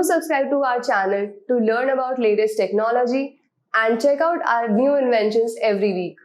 Do subscribe to our channel to learn about latest technology and check out our new inventions every week.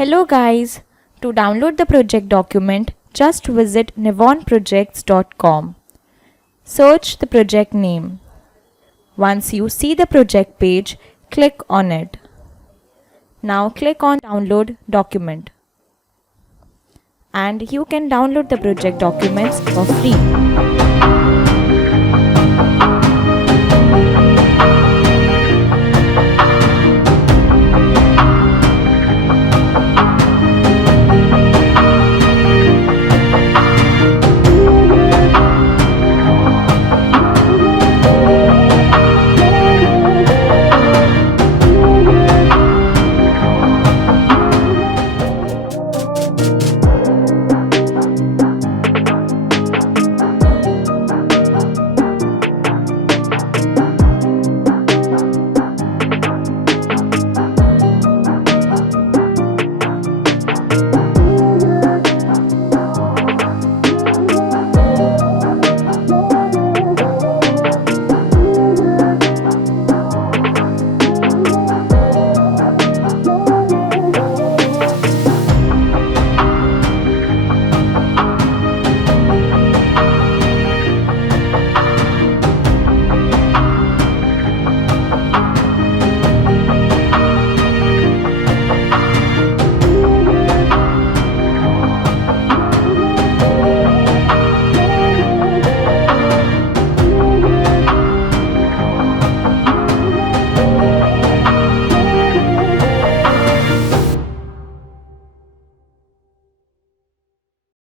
Hello guys, to download the project document, just visit nevonprojects.com. Search the project name. Once you see the project page, click on it. Now click on download document. And you can download the project documents for free.